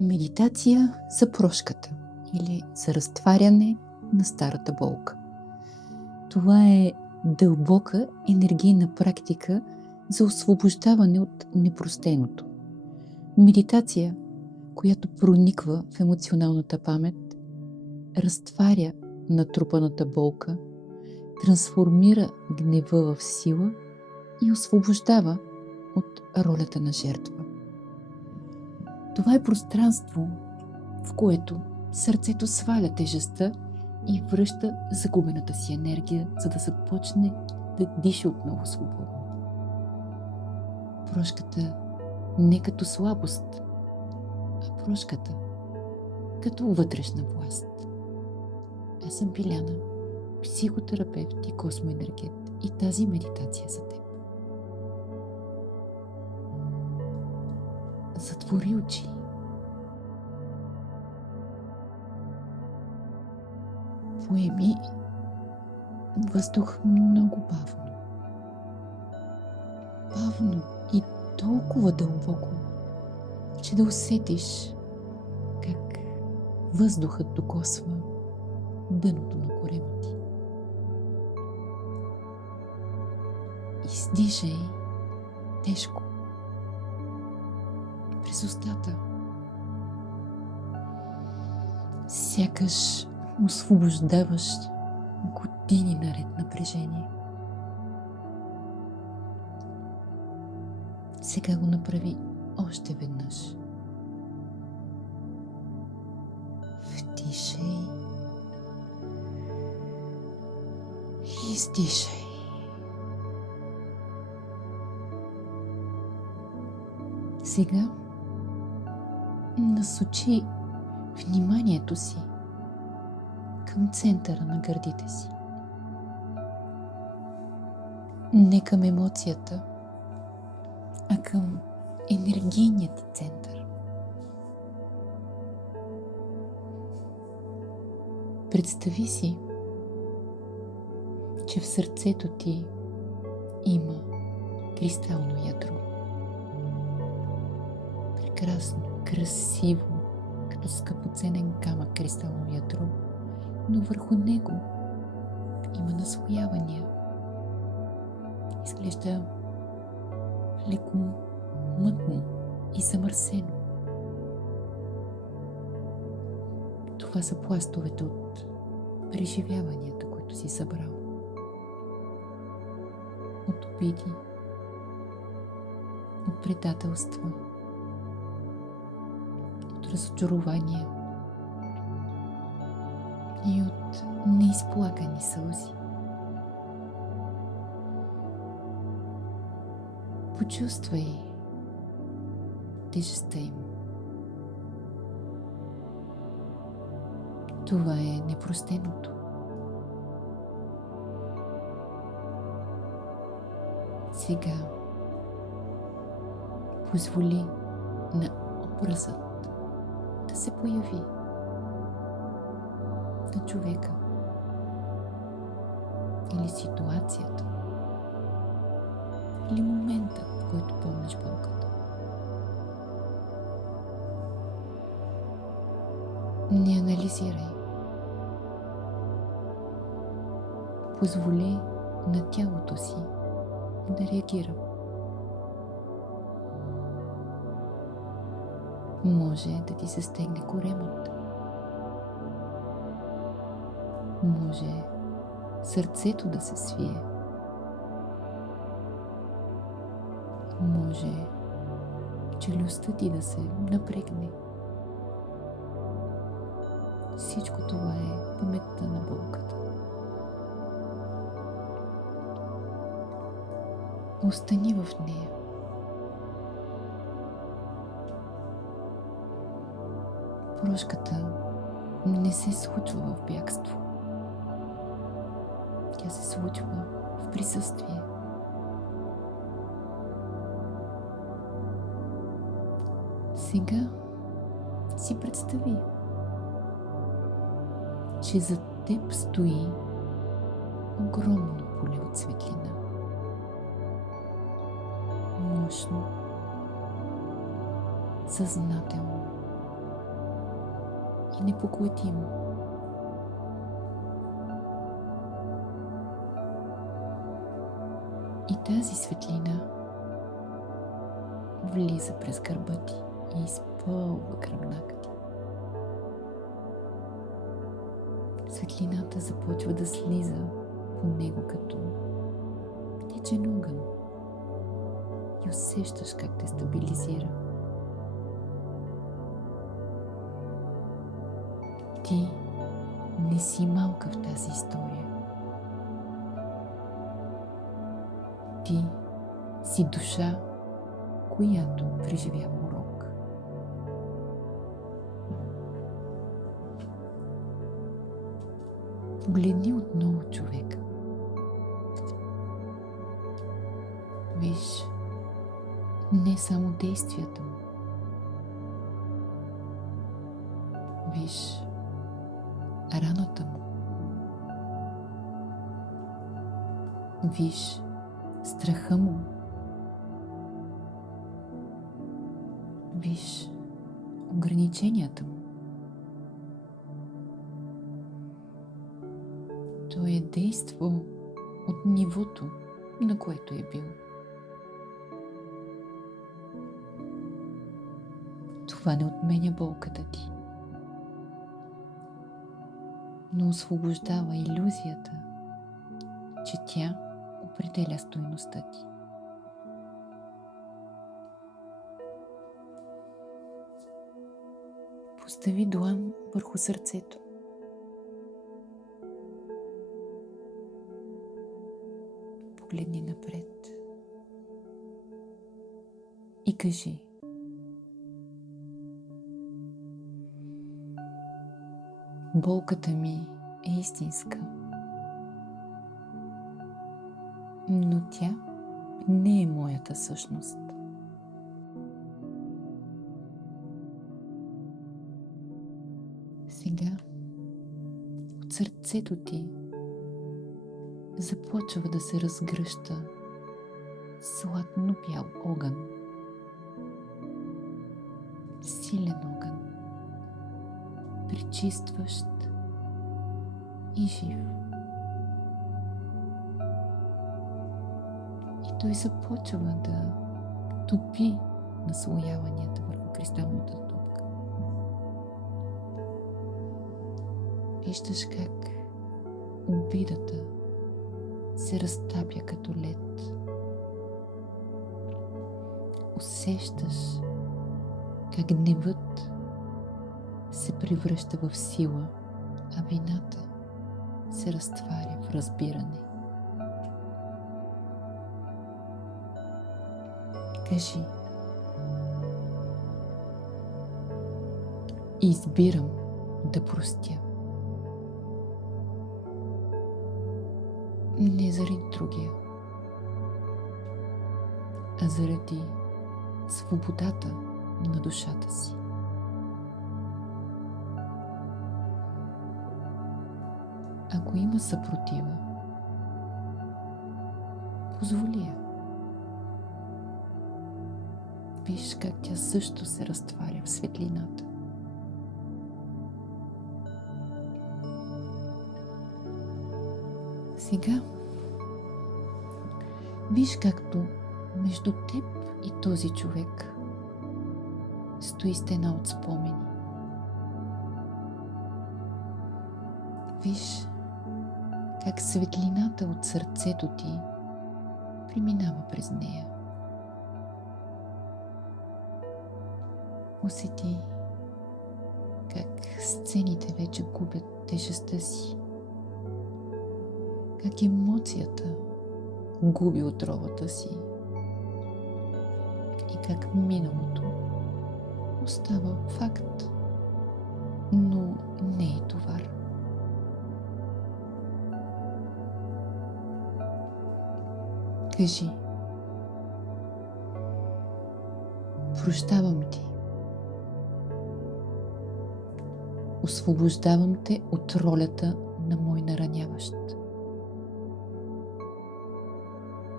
Медитация за прошката или за разтваряне на старата болка. Това е дълбока енергийна практика за освобождаване от непростеното. Медитация, която прониква в емоционалната памет, разтваря натрупаната болка, трансформира гнева в сила и освобождава от ролята на жертва. Това е пространство, в което сърцето сваля тежестта и връща загубената си енергия, за да започне да диша отново свободно. Прошката не като слабост, а прошката като вътрешна власт. Аз съм Биляна, психотерапевт и космоенергет, и тази медитация за теб. Затвори очи. Поеми въздух много бавно. Бавно и толкова дълбоко, че да усетиш как въздухът докосва дъното на корема ти. Издишай тежко през устата, сякаш освобождаваш години наред напрежение. Сега го направи още веднъж. Вдишай. Издишай. Сега насочи вниманието си към центъра на гърдите си. Не към емоцията, а към енергийният ти център. Представи си, че в сърцето ти има кристално ядро. Прекрасно, красиво, като скъпоценен камък кристално ядро, но върху него има наслоявания. Изглежда леко мътно и замърсено. Това са пластовете от преживяванията, които си събрал. От обиди, от предателства, от разочарования и от неизплакани сълзи. Почувствай тежестта им. Това е непростеното. Сега позволи на образът да се появи на човека или ситуацията или момента, в който помниш болката. Не анализирай. Позволи на тялото си да реагира. Може да ти се стегне коремът. Може сърцето да се свие. Може челюстта ти да се напрегне. Всичко това е паметта на болката. Остани в нея. Прошката не се случва в бягство. Тя се случва в присъствие. Сега си представи, че зад теб стои огромно поле от светлина. Мощно, съзнателно, и непоклатим. И тази светлина влиза през гърба ти и изпълва гръбнака ти. Светлината започва да слиза по него като течен огън и усещаш как те стабилизира. Ти не си малка в тази история. Ти си душа, която преживява урок. Погледни отново човека. Виж не само действията му. Виж раната му. Виж страха му. Виж ограниченията му. Той е действал от нивото, на което е бил. Това не отменя болката ти, но освобождава илюзията, че тя определя стойността ти. Постави длан върху сърцето. Погледни напред и кажи: болката ми е истинска, но тя не е моята същност. Сега от сърцето ти започва да се разгръща златно бял огън. Силен огън, пречистващ и жив. И той започва да топи наслояванията върху кристалната топка. Виждаш как обидата се разтапя като лед. Усещаш как гневът се превръща в сила, а вината се разтваря в разбиране. Кажи: избирам да простя. Не заради другия, а заради свободата на душата си. Ако има съпротива, позволи я. Виж как тя също се разтваря в светлината. Сега виж както между теб и този човек стои стена от спомени. Виж как светлината от сърцето ти преминава през нея. Усети как сцените вече губят тежестта си, как емоцията губи отровата си и как миналото остава факт, но не е товар. Кажи: прощавам ти. Освобождавам те от ролята на мой нараняващ.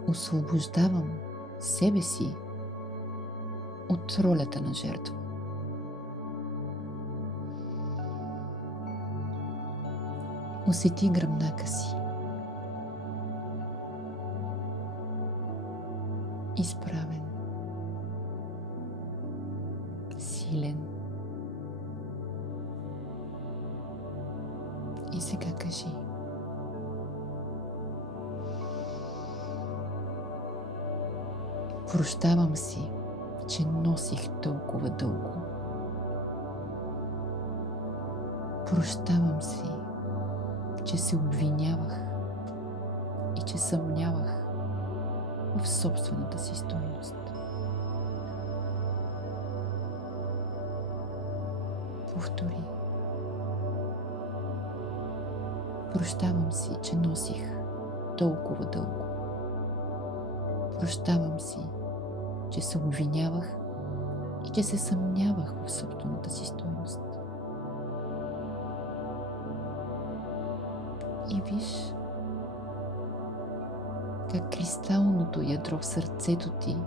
Освобождавам себе си от ролята на жертва. Усети гръбнака си. Изправен. Силен. И сега кажи: прощавам си, че носих толкова дълго. Прощавам си, че се обвинявах и че съмнявах в собствената си стойност. Повтори: прощавам си, че носих толкова дълго. Прощавам си, че се обвинявах и че се съмнявах в собствената си стойност. И виж как кристалното ядро в сърцето ти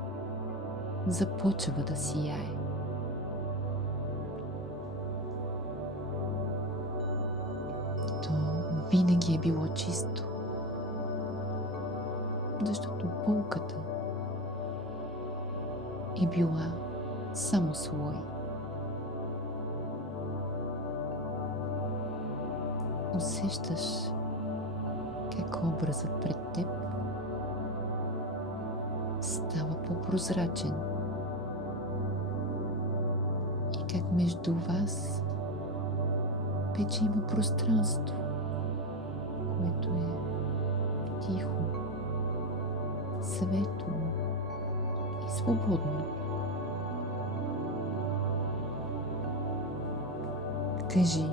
започва да сияе. То винаги е било чисто, защото болката е била само слой. Усещаш как образът пред теб става по-прозрачен и как между вас вече има пространство, което е тихо, светло и свободно. Кажи: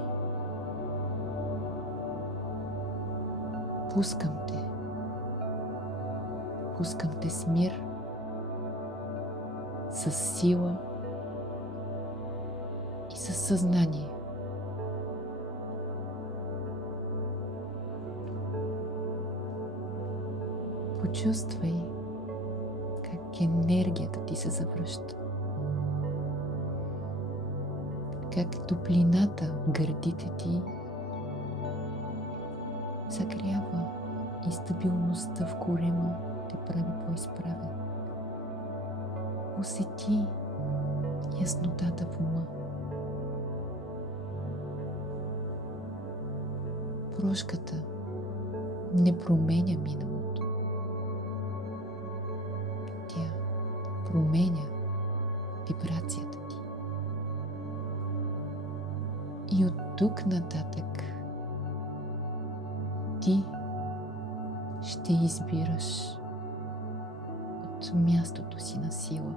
пускам те. Пускам те с мир, с сила и със съзнание. Почувствай как енергията ти се завръща. Как топлината в гърдите ти загрява и стабилността в корема те прави по-изправен. Усети яснотата в ума. Прошката не променя миналото. Тя променя вибрацията ти. И от тук нататък ти ще избираш от мястото си на сила.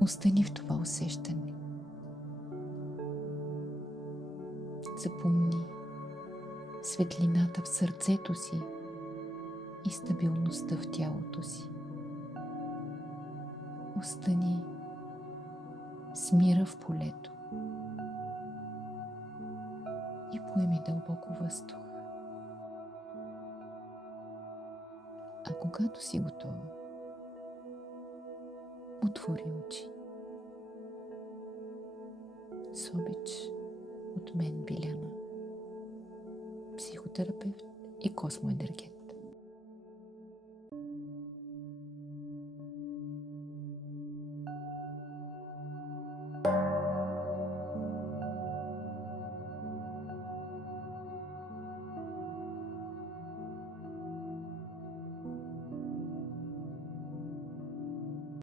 Остани в това усещане. Запомни светлината в сърцето си и стабилността в тялото си. Остани с мира в полето и поеми дълбоко въздух. А когато си готова, отвори очи. С обич от мен, Биляна, психотерапевт и космоенергет.